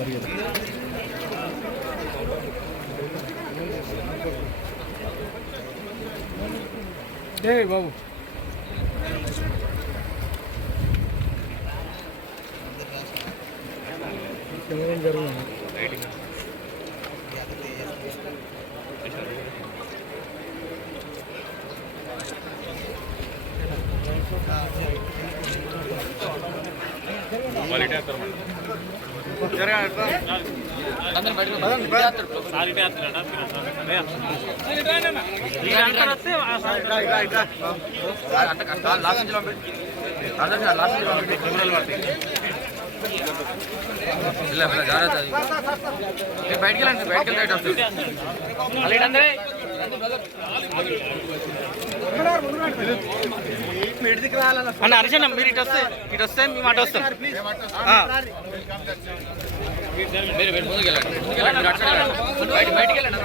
ఏ బాబు ఏం జరుగుతుంది బయటికి వెళ్ళండి బయటికి వెళ్ళి వస్తుంది అన్న హరిశన్న మీరు ఇటు వస్తే ఇటు వస్తే మేము అటు వస్తాం ఆ. మీరు మీరు ముందుకు వెళ్ళండి ముందుకు వెళ్ళండి మీరు అటు సైడ్ వెళ్ళండి. బయట బయటికి వెళ్ళండి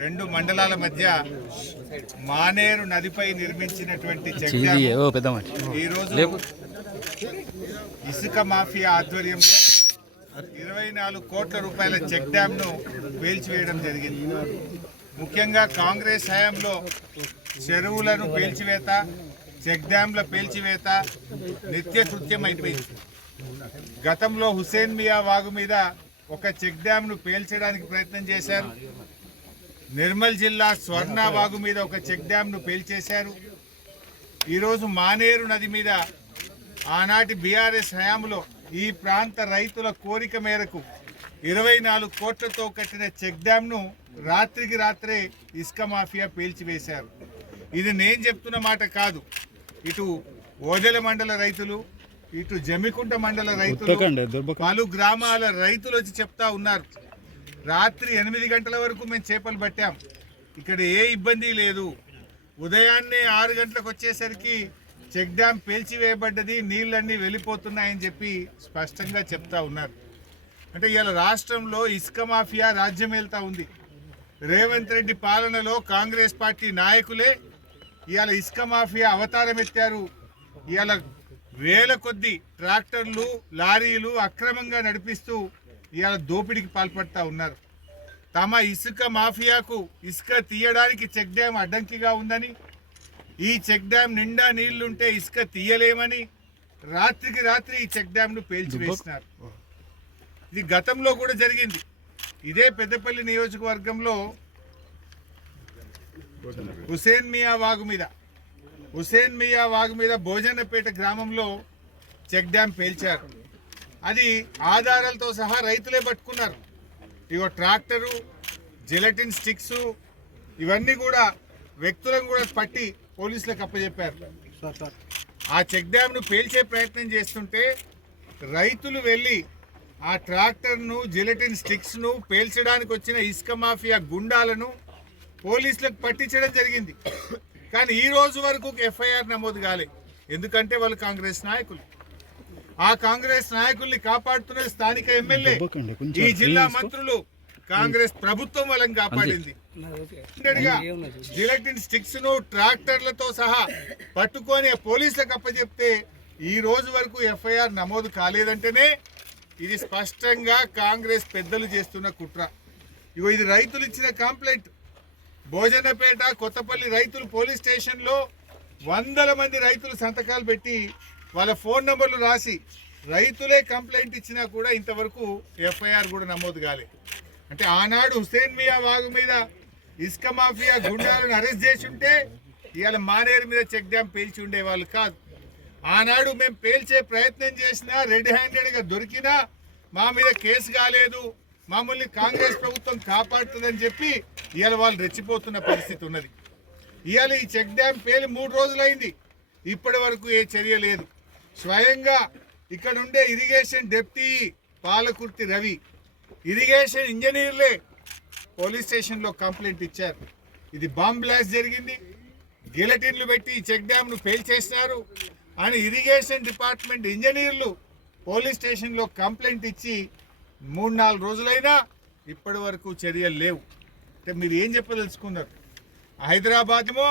రెండు మండలాల మధ్య మానేరు నదిపై నిర్మించినటువంటి చెక్ డ్యామ్ ఈ రోజు ఇసుక మాఫియా ఆధ్వర్యంలో ఇరవై నాలుగు కోట్ల రూపాయల చెక్ డ్యామ్ను పేల్చివేయడం జరిగింది. ముఖ్యంగా కాంగ్రెస్ హయాంలో చెరువులను పేల్చివేత చెక్ డ్యాంల పేల్చివేత నిత్య కృత్యం అయిపోయింది. గతంలో హుసేన్ మియా వాగు మీద ఒక చెక్ డ్యామ్ను పేల్చడానికి ప్రయత్నం చేశారు. నిర్మల్ జిల్లా స్వర్ణ వాగు మీద ఒక చెక్ డ్యామ్ను పేల్చేశారు. ఈరోజు మానేరు నది మీద ఆనాటి బీఆర్ఎస్ హయాంలో ఈ ప్రాంత రైతుల కోరిక మేరకు ఇరవై నాలుగు కోట్లతో కట్టిన చెక్ డ్యామ్ను రాత్రికి రాత్రే ఇసుక మాఫియా పేల్చివేశారు. ఇది నేను చెప్తున్న మాట కాదు. ఇటు ఓదెల మండల రైతులు ఇటు జమికుంట మండల రైతులు పలు గ్రామాల రైతులు వచ్చి చెప్తా ఉన్నారు. రాత్రి ఎనిమిది గంటల వరకు మేము చేపలు పట్టాం. ఇక్కడ ఏ ఇబ్బంది లేదు. ఉదయాన్నే ఆరు గంటలకు వచ్చేసరికి చెక్ డ్యామ్ పేల్చివేయబడ్డది నీళ్ళన్నీ వెళ్ళిపోతున్నాయని చెప్పి స్పష్టంగా చెప్తా ఉన్నారు. అంటే ఇవాళ రాష్ట్రంలో ఇసుక మాఫియా రాజ్యం వెళ్తా ఉంది. రేవంత్ రెడ్డి పాలనలో కాంగ్రెస్ పార్టీ నాయకులే ఇవాళ ఇసుక మాఫియా అవతారం ఎత్తారు. ఇవాళ వేల కొద్ది ట్రాక్టర్లు లారీలు అక్రమంగా నడిపిస్తూ ఇవాళ దోపిడీకి పాల్పడతా ఉన్నారు. తమ ఇసుక మాఫియాకు ఇసుక తీయడానికి చెక్ డ్యామ్ అడ్డంకిగా ఉందని ఈ చెక్ డ్యామ్ నిండా నీళ్ళుంటే ఇసుక తీయలేమని రాత్రికి రాత్రి ఈ చెక్ డ్యామ్ను పేల్చివేసినారు ఇది గతంలో కూడా జరిగింది. ఇదే పెద్దపల్లి నియోజకవర్గంలో హుసేన్ మియా వాగు మీద హుసేన్ మియా వాగు మీద భోజనపేట గ్రామంలో చెక్ డ్యామ్ పేల్చారు. అది ఆధారాలతో సహా రైతులే పట్టుకున్నారు. ఇగో ట్రాక్టరు జెలటిన్ స్టిక్స్ ఇవన్నీ కూడా వ్యక్తులను కూడా పట్టి పోలీసులకు అప్పచెప్పారు ఆ చెక్ డ్యామ్ను పేల్చే ప్రయత్నం చేస్తుంటే రైతులు వెళ్ళి ఆ ట్రాక్టర్ను జిలటిన్ స్టిక్స్ను పేల్చడానికి వచ్చిన ఇసుక మాఫియా గుండాలను పోలీసులకు పట్టించడం జరిగింది. కానీ ఈ రోజు వరకు ఎఫ్ఐఆర్ నమోదు కాలే. ఎందుకంటే వాళ్ళు కాంగ్రెస్ నాయకులు. ఆ కాంగ్రెస్ నాయకుల్ని కాపాడుతున్న స్థానిక ఎమ్మెల్యే ఈ జిల్లా మంత్రులు కాంగ్రెస్ ప్రభుత్వం వాళ్ళని కాపాడింది. జిలటిన్ స్టిక్స్ను ట్రాక్టర్లతో సహా పట్టుకొని పోలీసులకు అప్పచెప్తే ఈ రోజు వరకు ఎఫ్ఐఆర్ నమోదు కాలేదంటేనే ఇది స్పష్టంగా కాంగ్రెస్ పెద్దలు చేస్తున్న కుట్ర. ఇగో ఇది రైతులు ఇచ్చిన కంప్లైంట్. భోజనపేట కొత్తపల్లి రైతులు పోలీస్ స్టేషన్లో వందల మంది రైతులు సంతకాలు పెట్టి వాళ్ళ ఫోన్ నెంబర్లు రాసి రైతులే కంప్లైంట్ ఇచ్చినా కూడా ఇంతవరకు ఎఫ్ఐఆర్ కూడా నమోదు కాలే. అంటే ఆనాడు హుసేన్ మియా వాగు మీద ఇసుక మాఫియా గుండాలను అరెస్ట్ చేసి ఉంటే ఇవాళ మానేరు మీద చెక్ డ్యామ్ పేల్చి ఉండేవాళ్ళు కాదు. ఆనాడు మేము పేల్చే ప్రయత్నం చేసినా రెడ్ హ్యాండెడ్గా దొరికినా మా మీద కేసు కాలేదు. మమ్మల్ని కాంగ్రెస్ ప్రభుత్వం కాపాడుతుందని చెప్పి ఇవాళ వాళ్ళు రెచ్చిపోతున్న పరిస్థితి ఉన్నది. ఇవాళ ఈ చెక్ డ్యామ్ పేలి మూడు రోజులైంది. ఇప్పటి వరకు ఏ చర్య లేదు. స్వయంగా ఇక్కడ ఉండే irrigation deputy Palakurthi Ravi irrigation ఇంజనీర్లే police స్టేషన్లో కంప్లైంట్ ఇచ్చారు. ఇది బాంబ్ బ్లాస్ట్ జరిగింది. గిలటిన్లు పెట్టి చెక్ డ్యామ్ను పేల్చేసినారు అని ఇరిగేషన్ డిపార్ట్మెంట్ ఇంజనీర్లు పోలీస్ స్టేషన్లో కంప్లైంట్ ఇచ్చి మూడు నాలుగు రోజులైనా ఇప్పటి వరకు చర్యలు లేవు. అంటే మీరు ఏం చెప్పదలుచుకున్నారు? హైదరాబాద్మో